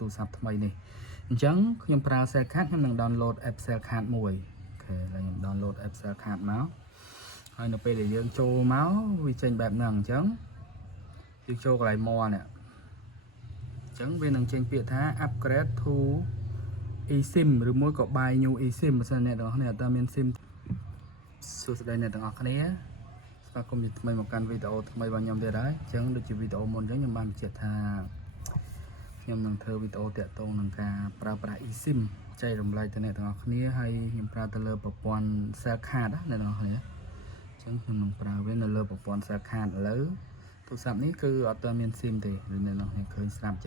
ទូរស័ព្ទថ្មីនេះអញ្ចឹងខ្ញុំប្រើ Cell Card ខ្ញុំនឹង download app Cell Card មួយអូខេហើយខ្ញុំ download app Cell Card មកហើយនៅពេលដែលយើងចូលមកវាចេញបែបហ្នឹងអញ្ចឹងយើងចូលកន្លែង more នេះអញ្ចឹងវានឹងចេញពាក្យថា upgrade to eSIM ឬមួយក៏ buy new eSIM បើសិនអ្នកទាំងអស់គ្នាអត់មាន SIM សួស្តីអ្នកទាំងអស់គ្នាស្វាគមន៍ជាថ្មីមកកាន់វីដេអូថ្មីរបស់ខ្ញុំទៀតហើយអញ្ចឹងដូចជាវីដេអូមុនអញ្ចឹងខ្ញុំបានបញ្ជាក់ថាខ្ញុំនឹងធ្វើវីដេអូតាក់ទងនឹងការប្រើប្រាស់ eSIM ចែករំលែកទៅអ្នកទាំងអស់គ្នាហើយខ្ញុំប្រើទៅលើប្រព័ន្ធ Cell Card ណាអ្នកទាំងអស់គ្នាអញ្ចឹងខ្ញុំនឹងប្រើវានៅលើប្រព័ន្ធ Cell Card ឥឡូវទូរស័ព្ទនេះគឺអត់ទាន់មាន SIM ទេឬអ្នកទាំងអស់គ្នាឃើញស្រាប់អញ្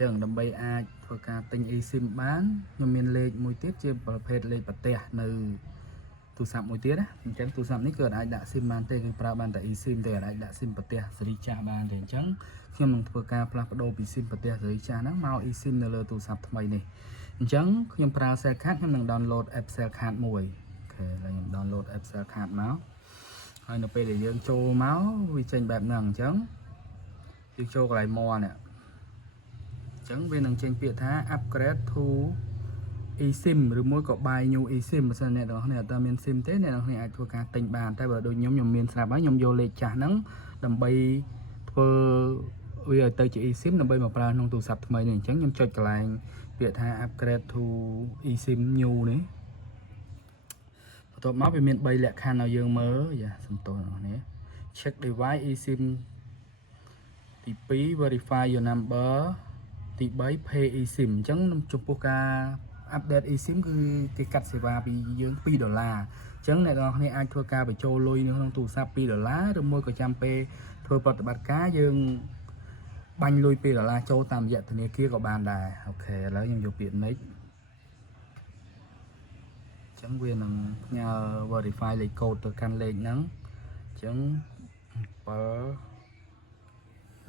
ចឹងដើម្បីអាចធ្វើការទិញ eSIM បានខ្ញុំមានលេខមួយទៀតជាប្រភេទលេខប្រទេសនៅទូរស័ព្ទមួយទៀតណាអញ្ចឹងទូរស័ព្ទនេះគឺអាចដាក់ SIM បានទេគឺប្រើបានតែ eSIM ទេអាចដាក់ SIM ប្រទេសសេរីចាស់បានទេអញ្ចឹងខ្ញុំនឹងធ្វើការផ្លាស់ប្ដូរពី SIM ប្រទេសសេរីចាស់ហ្នឹងមក eSIM នៅលើទូរស័ព្ទថ្មីនេះអញ្ចឹងខ្ញុំប្រើ Cell Card ខ្ញុំនឹង download app Cell Card មួយអូខេហើយខ្ញុំ download app Cell Card មកហើយនៅពេលដែលយើងចូលមកវាចេញបែបហ្នឹងអញ្ចឹងយើងចូលកន្លែង more នេះអញ្ចឹងវានឹងចេញពាក្យថា upgrade to eSIM ឬមួយក៏ buy new eSIM បើសិនអ្នកទាំងអស់គ្នាអត់មាន SIM ទេអ្នកទាំងអស់គ្នាអាចធ្វើការទិញបានតែបើដូចខ្ញុំមានស្រាប់ហើយខ្ញុំយកលេខចាស់ហ្នឹងដើម្បីធ្វើវាឲ្យទៅជា eSIM ដើម្បីមកប្រើក្នុងទូរស័ព្ទថ្មីនេះអញ្ចឹងខ្ញុំចុចកន្លែងពាក្យថា upgrade to eSIM new នេះបន្ទាប់មកវាមាន3លក្ខខណ្ឌឲ្យយើងមើលយ៉ាសំទោសអ្នកនរ check device eSIM ទី2 verify your number ទី3 pay eSIM អញ្ចឹងចំពោះការ update eSIM គឺគេកាត់សេវាពីយើង$2អញ្ចឹងអ្នកនរគ្នាអាចធ្វើការបញ្ចូលលុយនៅក្នុងទូរស័ព្ទ$2ឬមួយក៏ចាំពេលធ្វើប្រតិបត្តិការយើងបាញ់លុយ$2ចូលតាមរយៈធនាគារក៏បានដែរអូខេឥឡូវខ្ញុំយកពាក្យ next អញ្ចឹងវានឹងផ្ញើ verify លេខកូដទៅកាន់លេខហ្នឹងអញ្ចឹង7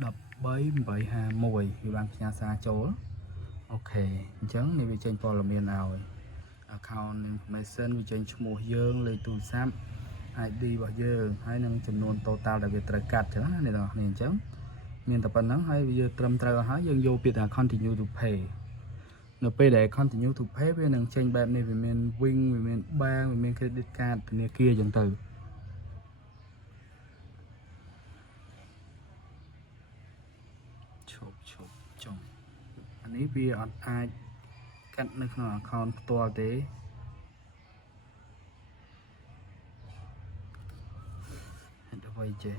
13 851វាបានផ្ញើសារចូលអូខេអញ្ចឹងនេះវាចេញព័ត៌មានឲ្យ account information វាចេញឈ្មោះយើងលេខទូរស័ព្ទ ID របស់យើងហើយនឹងចំនួន total ដែលវាត្រូវកាត់អញ្ចឹងណាអ្នកនរគ្នាអញ្ចឹងមានតែប៉ុណ្្នឹងហើយវាត្រឹមត្រូវហើយយើងយកពាក្យថា continue to pay នៅពេលដែល continue to pay វានឹងចេញបែបនេះវាមាន Wing វាមាន Bank វាមាន credit card ធនាគារអញ្ចឹងទៅឈប់ចុងអានេះវាអត់អាចកាត់នៅក្នុង account ផ្ទាល់ទេហេតុអ្វីចេះ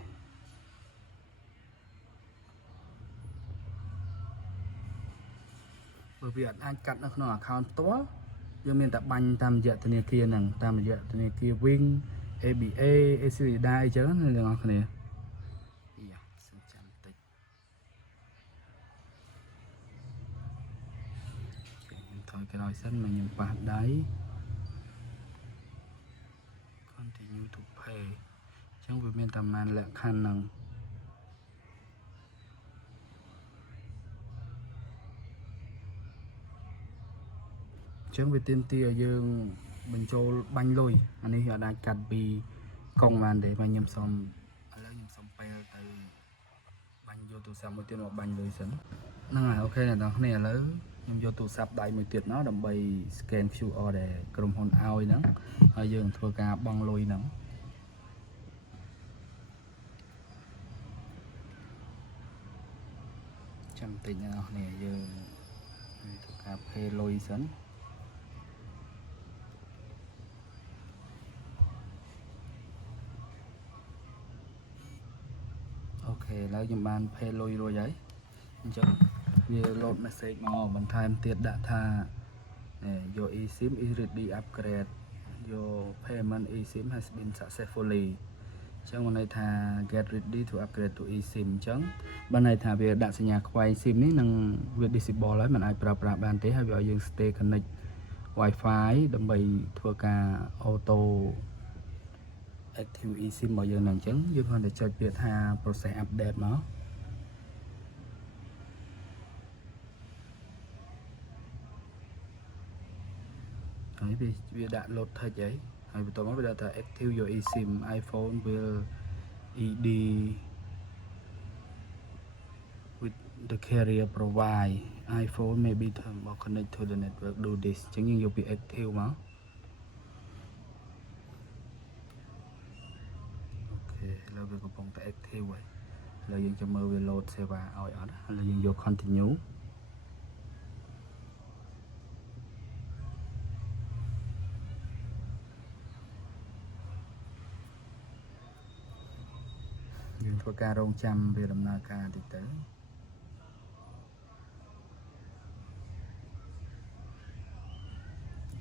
បើវាអត់អាចកាត់នៅក្នុង account ផ្ទាល់យើងមានតែបាញ់តាមរយៈធនាគារហ្នឹងតាមរយៈធនាគារ Wing ABA Acida អីចឹងណាអ្នកនរគ្នាយ៉ាសិនចាំតិចខ្ញុំថយក្រោយសិនមកខ្ញុំប៉ះដៃ continue to pay អញ្ចឹងវាមានតែប៉ុន្មានលក្ខខណ្ឌហ្នឹងអញ្ចឹងវាទាមទារឲ្យយើងបញ្ចូលបាញ់លុយអានេះអាចកាត់ពីកុងបានទេបាទខ្ញុំសុំឥឡូវខ្ញុំសុំពេលទៅបាញ់យកទូរស័ព្ទមួយទៀតមកបាញ់លុយសិនហ្នឹងហើយអូខេអ្នកនរគ្នាឥឡូវខ្ញុំយកទូរស័ព្ទដៃមួយទៀតមកដើម្បី scan QR ដែលក្រុមហ៊ុនឲ្យហ្នឹងហើយយើងធ្វើការបង់លុយហ្នឹងចាំតិចអ្នកនរគ្នាយើងធ្វើការ pay លុយសិនអូខេឥឡូវខ្ញុំបាន pay លុយរួចហើយអញ្ចឹងវា load message មកបន្ថែមទៀតដាក់ថា your eSIM is ready upgrade your payment eSIM has been successfully អញ្ចឹងមានន័យថា get ready to upgrade to eSIM អញ្ចឹងបានន័យថាវាដាក់សញ្ញាខ្វែង SIM នេះនឹងវា disable ហើយមិនអាចប្រើប្រាស់បានទេហើយវាឲ្យយើង stay connect Wi-Fi ដើម្បីធ្វើការ auto active eSIM របស់យើងហ្នឹងអញ្ចឹងយើងគ្រាន់តែចុចពាក្យថា process update មកហើយវាដាក់ load touch ហើយបន្ទាប់មកវាដាក់ថា active your eSIM iPhone will ED with the carrier provide iPhone maybe turn or connect to the network do this ចឹងយើងយកពី active មកអូខេឥឡូវវាកំពុងតែ active ហើយឥឡូវយើងចាំមើលវា load server ឲ្យអត់ឥឡូវយើងយក continue យើងធ្វើការរងចាំវាដំណើរការតិចទៅ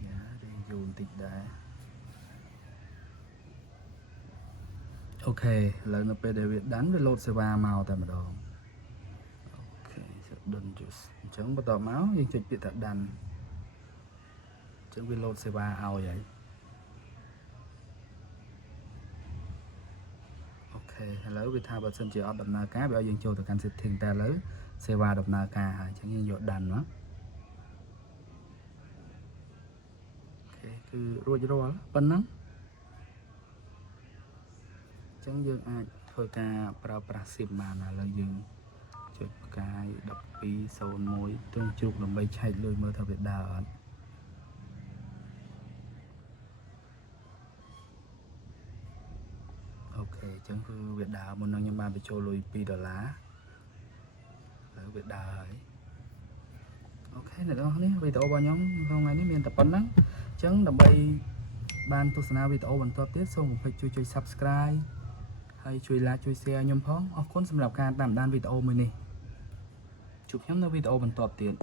យ៉ារៀងយូរបន្តិចដែរអូខេឥឡូវនៅពេលដែលវាដាន់វា load server មកតែម្ដងអូខេ done just អញ្ចឹងបន្ទាប់មកយើងចុចពាក្យថាដាន់អញ្ចឹងវា load server ឲ្យហើយអូខេឥឡូវវាថាបើសិនជាអត់ដំណើរការវាឲ្យយើងចូលទៅកាន់ setting តែឥឡូវ server ដំណើរការហើយអញ្ចឹងយើងយកដាន់មកអូខេគឺរួចរាល់ប៉ុណ្ណឹងអញ្ចឹងយើងអាចធ្វើការប្រើប្រាស់ SIM បានឥឡូវយើងចុចផ្កាយ1201ទ្រង់ជ្រូកដើម្បីឆែកលុយមើលថាវាដើរអត់អូខេអញ្ចឹងគឺវាដើរមុននឹងខ្ញុំបានបញ្ចូលលុយ$2ឥឡូវវាដើរហើយអូខេអ្នកនរនេះវីដេអូរបស់ខ្ញុំក្នុងថ្ងៃនេះមានតែប៉ុណ្ណឹងអញ្ចឹងដើម្បីបានទស្សនាវីដេអូបន្តទៀតសូមកុំភ្លេចជួយ Subscribe ហើយជួយ Like ជួយ Share ខ្ញុំផងអរគុណសម្រាប់ការតាមដានវីដេអូមួយនេះជួបខ្ញុំនៅវីដេអូបន្តទៀត